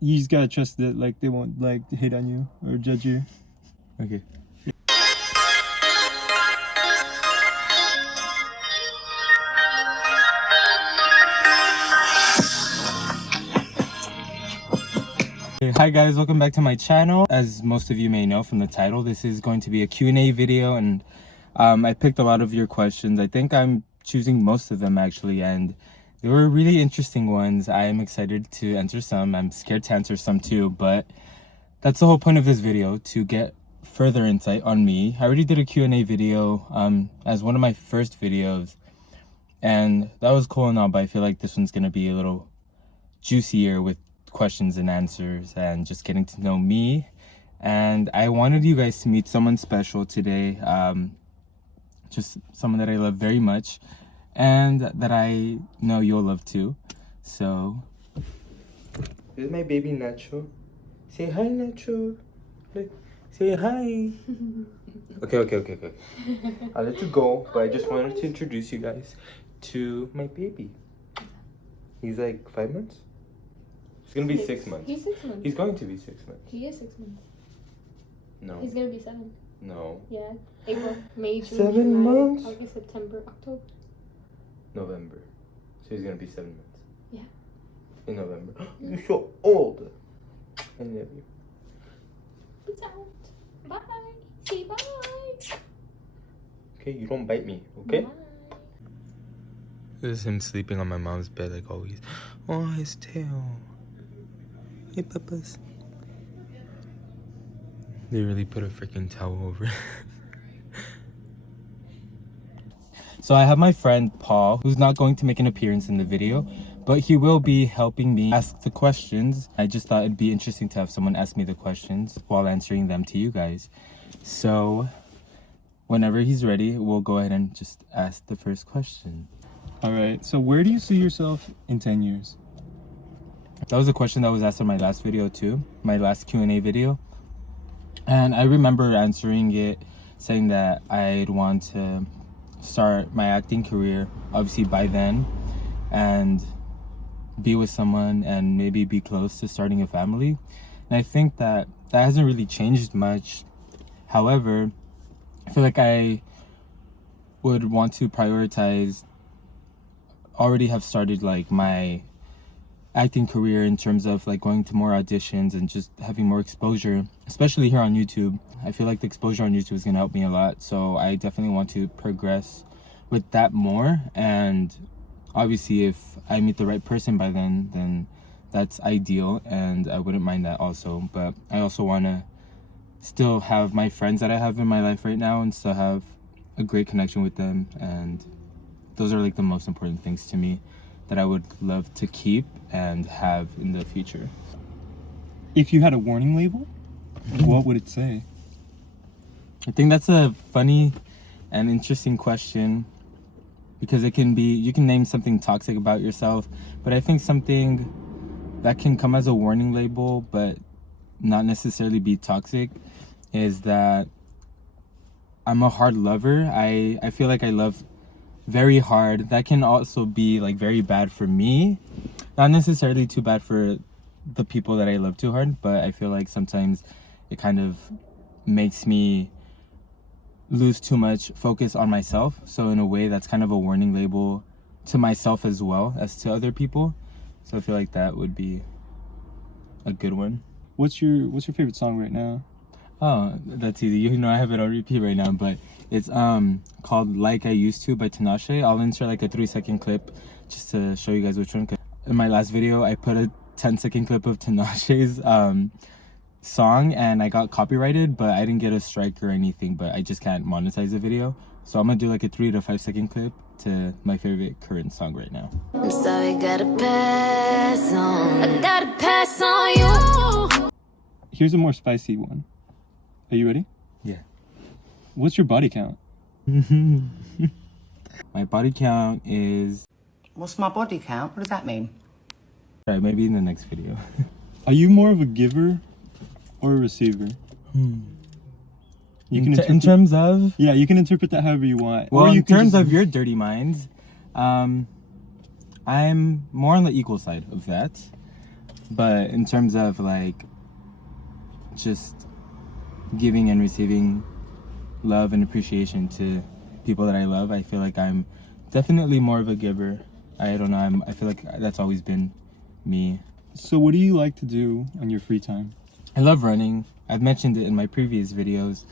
You just gotta trust that like they won't like hate on you or judge you. Okay. Hey, hi guys, welcome back to my channel. As most of you may know from the title, this is going to be a Q&A video, and I picked a lot of your questions. I think I'm choosing most of them actually, and they were really interesting ones. I am excited to answer some. I'm scared to answer some too, but that's the whole point of this video, to get further insight on me. I already did a Q&A video as one of my first videos, and that was cool and all, but I feel like this one's gonna be a little juicier with questions and answers and just getting to know me. And I wanted you guys to meet someone special today, just someone that I love very much and that I know you'll love too. So this is my baby Nacho. Say hi, Nacho. Say hi. Okay. I'll let you go, but I just wanted to introduce you guys to my baby. He's like 5 months. He's gonna be 6 months. He's 6 months. He's going to be 6 months. He is 6 months. No. He's gonna be 7. No. Yeah. April, May, June, 7 July, months? August, September, October. November. So he's gonna be 7 months. Yeah. In November. You're so old. I love you. Peace out. Bye. Say bye. Okay, you don't bite me, okay? Bye. This is him sleeping on my mom's bed like always. Oh, his tail. Hey, Papas. They really put a freaking towel over it. So I have my friend Paul, who's not going to make an appearance in the video, but he will be helping me ask the questions. I just thought it'd be interesting to have someone ask me the questions while answering them to you guys. So whenever he's ready, we'll go ahead and just ask the first question. All right. So where do you see yourself in 10 years? That was a question that was asked in my last video too, my last Q&A video. And I remember answering it, saying that I'd want to start my acting career, obviously by then, and be with someone and maybe be close to starting a family. And I think that hasn't really changed much. However, I feel like I would want to prioritize, already have started like my acting career in terms of like going to more auditions and just having more exposure, especially here on YouTube. I feel like the exposure on YouTube is going to help me a lot, so I definitely want to progress with that more. And obviously if I meet the right person by then that's ideal, and I wouldn't mind that also. But I also want to still have my friends that I have in my life right now and still have a great connection with them, and those are like the most important things to me that I would love to keep and have in the future. If you had a warning label, what would it say? I think that's a funny and interesting question, because it can be, you can name something toxic about yourself, but I think something that can come as a warning label but not necessarily be toxic is that I'm a hard lover. I feel like I love very hard. That can also be like very bad for me, not necessarily too bad for the people that I love too hard, but I feel like sometimes it kind of makes me lose too much focus on myself. So in a way, that's kind of a warning label to myself as well as to other people. So I feel like that would be a good one. What's your favorite song right now? Oh, that's easy. You know I have it on repeat right now, but it's called Like I Used To by Tinashe. I'll insert like a 3-second clip just to show you guys which one. In my last video, I put a 10-second clip of Tinashe's song, and I got copyrighted, but I didn't get a strike or anything, but I just can't monetize the video. So I'm gonna do like a 3 to 5 second clip to my favorite current song right now. I'm sorry, gotta pass on. I gotta pass on you. Here's a more spicy one. Are you ready? Yeah. What's your body count? My body count is... What's my body count? What does that mean? Right, maybe in the next video. Are you more of a giver or a receiver? You can In terms of... Yeah, you can interpret that however you want. Well, or you in can terms just... of your dirty minds, I'm more on the equal side of that. But in terms of like just giving and receiving love and appreciation to people that I love, I feel like I'm definitely more of a giver. I don't know, I feel like that's always been me. So what do you like to do on your free time? I love running. I've mentioned it in my previous videos.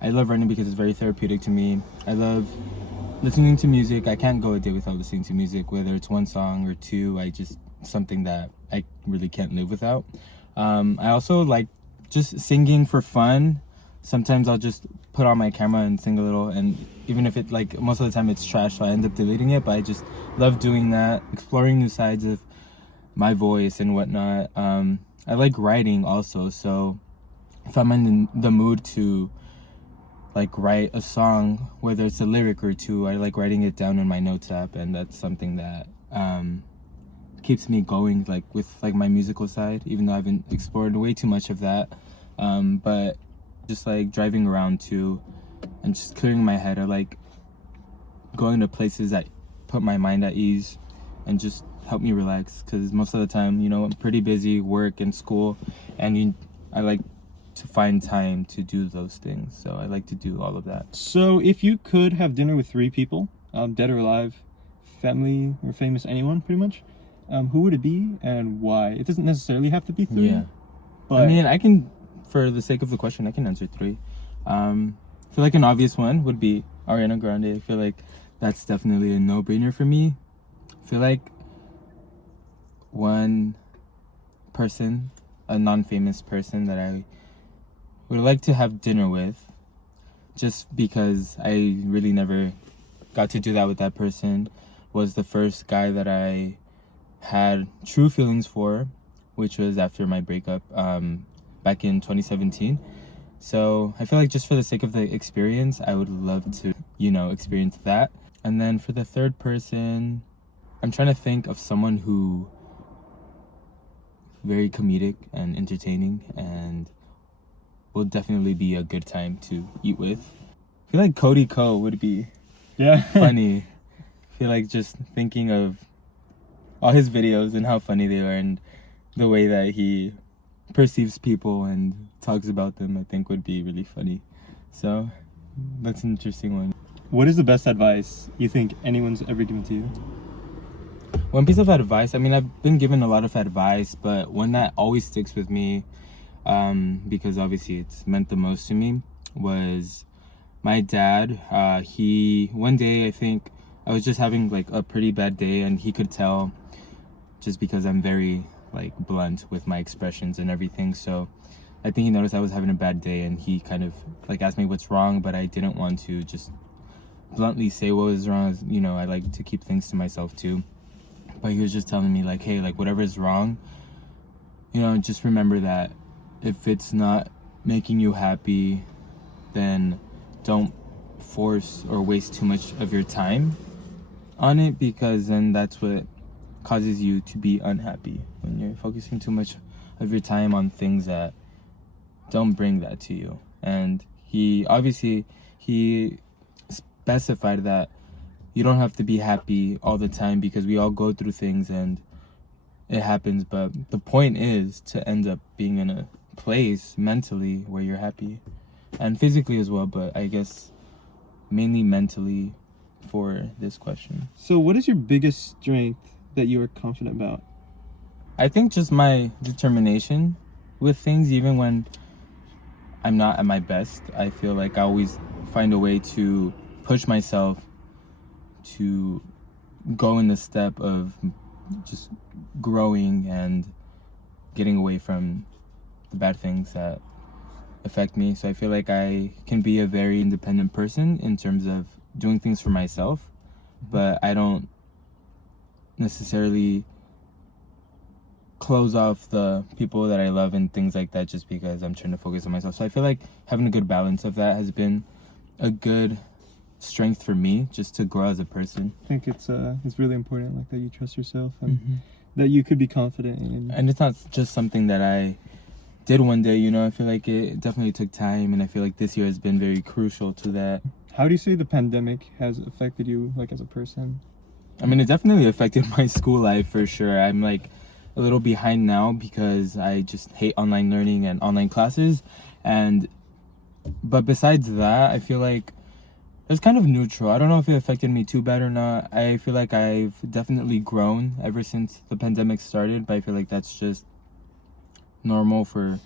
I love running because it's very therapeutic to me. I love listening to music. I can't go a day without listening to music, whether it's one song or two. Something that I really can't live without. I also like just singing for fun. Sometimes I'll just put on my camera and sing a little, and even if it, like, most of the time it's trash, so I end up deleting it, but I just love doing that, exploring new sides of my voice and whatnot. I like writing also, so if I'm in the mood to like write a song, whether it's a lyric or two, I like writing it down in my notes app, and that's something that keeps me going, like with like my musical side, even though I haven't explored way too much of that. But just like driving around too and just clearing my head. I like going to places that put my mind at ease and just help me relax, because most of the time, you know, I'm pretty busy, work and school, and I like to find time to do those things, so I like to do all of that. So if you could have dinner with 3 people, dead or alive, family or famous, anyone pretty much, who would it be and why? It doesn't necessarily have to be 3. Yeah, but I mean, I can, for the sake of the question, I can answer 3. I feel like an obvious one would be Ariana Grande. I feel like that's definitely a no-brainer for me. I feel like one person, a non-famous person that I would like to have dinner with, just because I really never got to do that with that person, was the first guy that I had true feelings for, which was after my breakup back in 2017. So I feel like just for the sake of the experience, I would love to, you know, experience that. And then for the third person, I'm trying to think of someone who very comedic and entertaining and will definitely be a good time to eat with. I feel like Cody Ko would be funny. I feel like just thinking of all his videos and how funny they are and the way that he perceives people and talks about them, I think would be really funny. So that's an interesting one. What is the best advice you think anyone's ever given to you? One piece of advice, I mean, I've been given a lot of advice, but one that always sticks with me, because obviously it's meant the most to me, was my dad. One day, I think I was just having like a pretty bad day, and he could tell just because I'm very like blunt with my expressions and everything. So I think he noticed I was having a bad day, and he kind of like asked me what's wrong, but I didn't want to just bluntly say what was wrong. You know, I like to keep things to myself too. But he was just telling me like, hey, like whatever is wrong, you know, just remember that if it's not making you happy, then don't force or waste too much of your time on it, because then that's what causes you to be unhappy, when you're focusing too much of your time on things that don't bring that to you. And he specified that you don't have to be happy all the time, because we all go through things and it happens, but the point is to end up being in a place mentally where you're happy, and physically as well, but I guess mainly mentally for this question. So what is your biggest strength that you are confident about? I think just my determination with things, even when I'm not at my best. I feel like I always find a way to push myself to go in the step of just growing and getting away from the bad things that affect me. So I feel like I can be a very independent person in terms of doing things for myself, but I don't necessarily close off the people that I love and things like that just because I'm trying to focus on myself. So I feel like having a good balance of that has been a good strength for me, just to grow as a person. I think it's really important, like, that you trust yourself and that you could be confident in. And it's not just something that I did one day, you know. I feel like it definitely took time, and I feel like this year has been very crucial to that. How do you say the pandemic has affected you, like, as a person? I mean, it definitely affected my school life for sure. I'm like a little behind now because I just hate online learning and online classes. But besides that, I feel like it's kind of neutral. I don't know if it affected me too bad or not. I feel like I've definitely grown ever since the pandemic started, but I feel like that's just normal for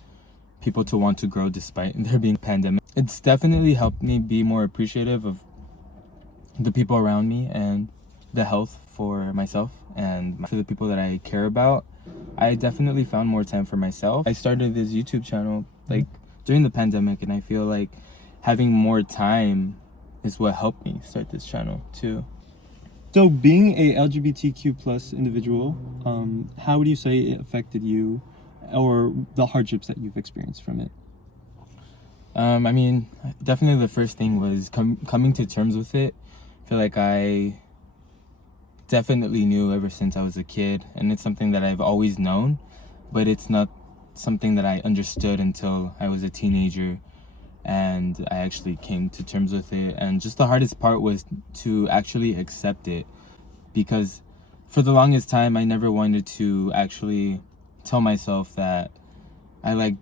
people to want to grow despite there being a pandemic. It's definitely helped me be more appreciative of the people around me and the health for myself and for the people that I care about. I definitely found more time for myself. I started this YouTube channel like during the pandemic, and I feel like having more time is what helped me start this channel too. So being a LGBTQ plus individual, how would you say it affected you or the hardships that you've experienced from it? I mean, definitely the first thing was coming to terms with it. I feel like I definitely knew ever since I was a kid, and it's something that I've always known, but it's not something that I understood until I was a teenager and I actually came to terms with it. And just the hardest part was to actually accept it, because for the longest time I never wanted to actually tell myself that I like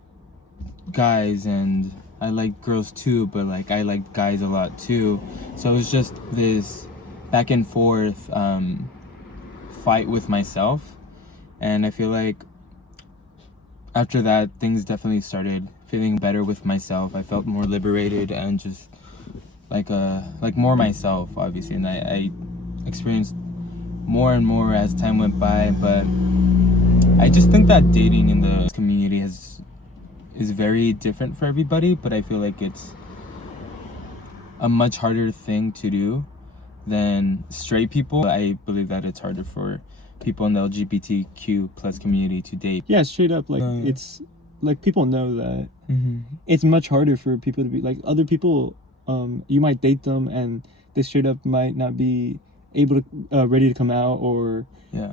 guys and I like girls too, but like I like guys a lot too. So it was just this back and forth fight with myself, and I feel like after that things definitely started feeling better with myself. I felt more liberated and just like more myself, obviously, and I experienced more and more as time went by. But I just think that dating in the community is very different for everybody, but I feel like it's a much harder thing to do than straight people. I believe that it's harder for people in the LGBTQ plus community to date. Yeah, straight up, like it's like people know that Mm-hmm. it's much harder for people to be like other people. You might date them and they straight up might not be able to ready to come out, or Yeah.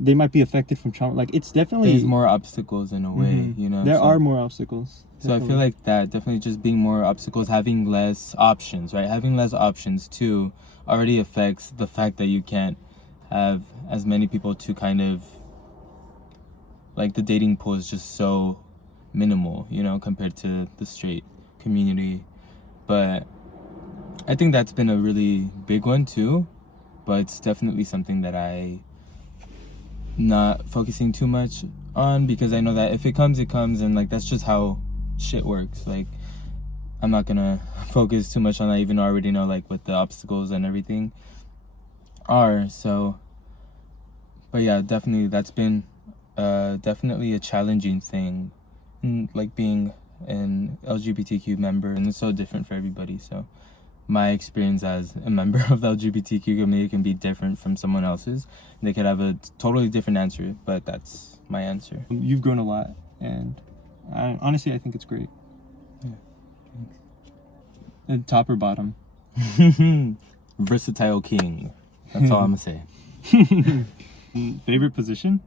they might be affected from trauma. Like it's definitely There's more obstacles in a way, you know. There so, are more obstacles. So I feel like that definitely just being more obstacles, having less options, right? Having less options too already affects the fact that you can't have as many people to kind of like the dating pool is just so minimal, you know, compared to the straight community. But I think that's been a really big one too, but it's definitely something that I not focusing too much on, because I know that if it comes, it comes, and like that's just how shit works. Like I'm not gonna focus too much on that, even though I already know like what the obstacles and everything are. So but yeah, definitely that's been definitely a challenging thing, like being an LGBTQ member, and it's so different for everybody. So my experience as a member of the LGBTQ community can be different from someone else's. They could have a totally different answer, but that's my answer. You've grown a lot, and honestly, I think it's great. Yeah, And top or bottom? Versatile king. That's all I'm gonna say. Favorite position?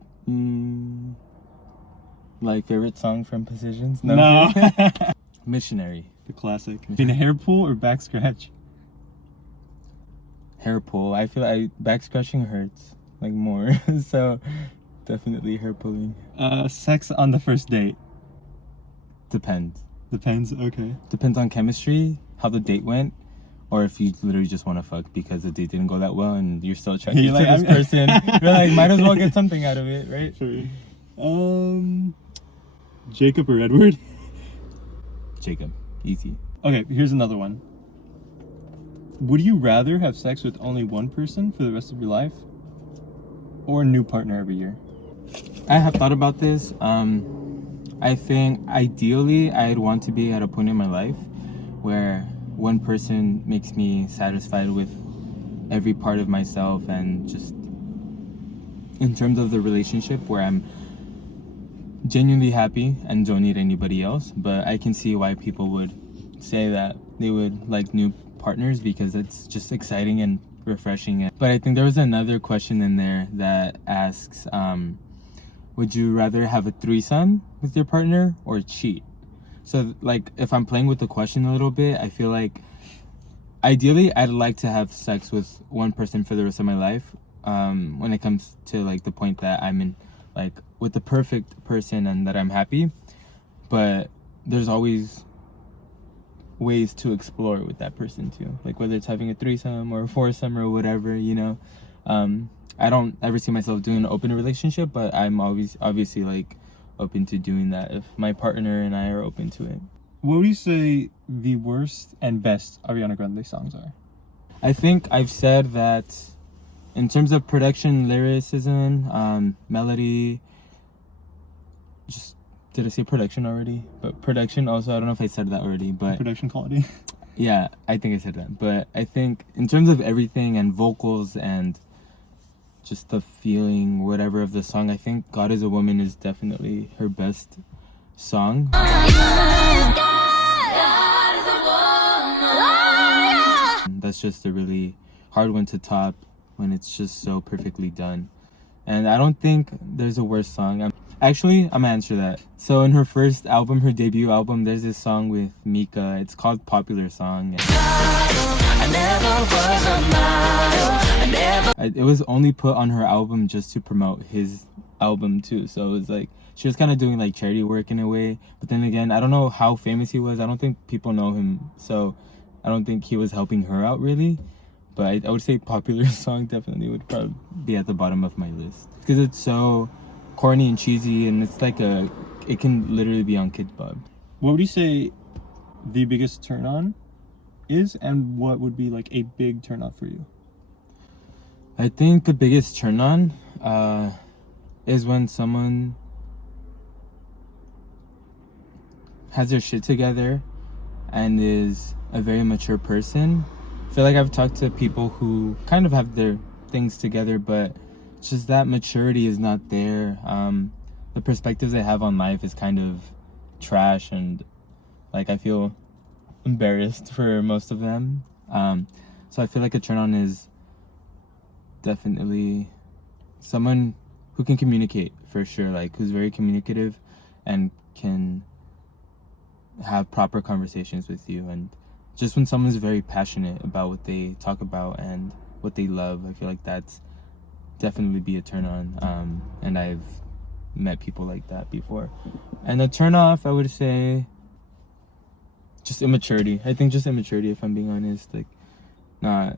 Like favorite song from Positions? No. Missionary. The classic. In a hair pull or back scratch? Hair pull. I feel like back scratching hurts like more. So definitely hair pulling. Sex on the first date? Depends. Depends. Okay. Depends on chemistry, how the date went, or if you literally just want to fuck because the date didn't go that well and you're still attracted You're to like, this person. You're like, might as well get something out of it, right? Sure. Jacob or Edward? Jacob. Easy. Okay, here's another one. Would you rather have sex with only one person for the rest of your life, or a new partner every year? I have thought about this. I think ideally I'd want to be at a point in my life where one person makes me satisfied with every part of myself, and just in terms of the relationship where I'm genuinely happy and don't need anybody else. But I can see why people would say that they would like new partners, because it's just exciting and refreshing. But I think there was another question in there that asks, would you rather have a threesome with your partner or cheat? So like if I'm playing with the question a little bit, I feel like ideally I'd like to have sex with one person for the rest of my life, when it comes to like the point that I'm in like with the perfect person and that I'm happy, but there's always ways to explore with that person too, like whether it's having a threesome or a foursome or whatever, you know. I don't ever see myself doing an open relationship, but I'm always obviously like open to doing that if my partner and I are open to it. What would you say the worst and best Ariana Grande songs are? I think I've said that in terms of production, lyricism, melody, just, did I say production already? But production also, I don't know if I said that already, but Production quality. yeah, I think I said that. But I think in terms of everything and vocals and just the feeling, whatever of the song, I think God is a Woman is definitely her best song. That's just a really hard one to top when it's just so perfectly done. And I don't think there's a worse song. I'm gonna answer that. So in her first album, her debut album, there's this song with Mika. It's called Popular Song. It was only put on her album just to promote his album too. So it was like she was kind of doing like charity work in a way. But then again, I don't know how famous he was. I don't think people know him. So I don't think he was helping her out really. But I would say Popular Song definitely would probably be at the bottom of my list. Because it's so corny and cheesy, and it's like it can literally be on Kids Bob. What would you say the biggest turn on is, and what would be like a big turn off for you? I think the biggest turn on is when someone has their shit together and is a very mature person. I feel like I've talked to people who kind of have their things together, but just that maturity is not there. The perspectives they have on life is kind of trash, and like I feel embarrassed for most of them. So I feel like a turn on is definitely someone who can communicate for sure, like who's very communicative and can have proper conversations with you. And just when someone's very passionate about what they talk about and what they love, I feel like that's definitely be a turn on. And I've met people like that before. And a turn off, I would say just immaturity. I think just immaturity, if I'm being honest, like not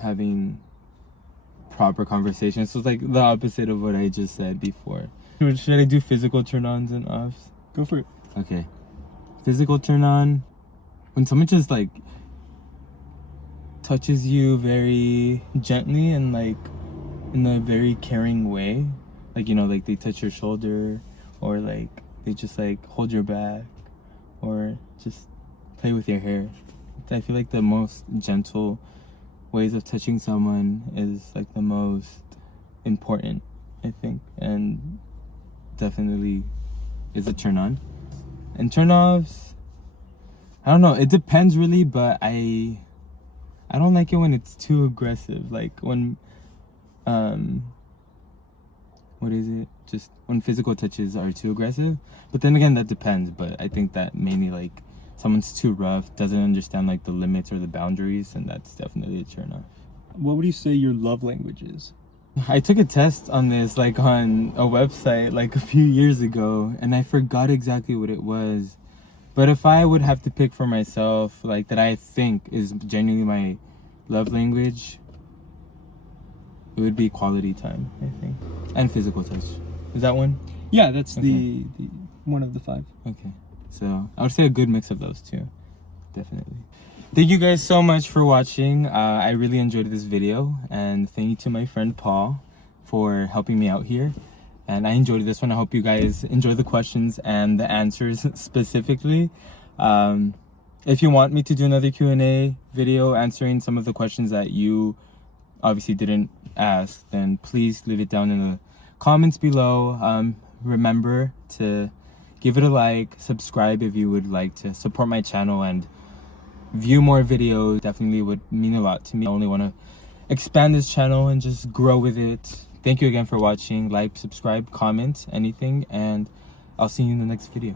having proper conversations. So it's like the opposite of what I just said before. Should I do physical turn-ons and offs? Go for it. Okay. Physical turn-on, when someone just like touches you very gently and like in a very caring way, like, you know, like they touch your shoulder, or like they just like hold your back, or just play with your hair. I feel like the most gentle ways of touching someone is like the most important, I think, and definitely is a turn on. And turn offs, I don't know, it depends really, but I don't like it when it's too aggressive, like when what is it, just when physical touches are too aggressive. But then again, that depends. But I think that mainly like someone's too rough, doesn't understand like the limits or the boundaries, and that's definitely a turn off. What would you say your love language is? I took a test on this like on a website like a few years ago, and I forgot exactly what it was. But if I would have to pick for myself, like that I think is genuinely my love language, it would be quality time, I think, and physical touch. Is that one? Yeah, that's Okay. the one of the 5. Okay, so I would say a good mix of those two, definitely. Thank you guys so much for watching. I really enjoyed this video, and thank you to my friend Paul for helping me out here. And I enjoyed this one. I hope you guys enjoy the questions and the answers specifically. If you want me to do another Q&A video answering some of the questions that you obviously didn't ask, then please leave it down in the comments below. Remember to give it a like, subscribe if you would like to support my channel and view more videos. Definitely would mean a lot to me. I only want to expand this channel and just grow with it. Thank you again for watching. Like, subscribe, comment, anything, and I'll see you in the next video.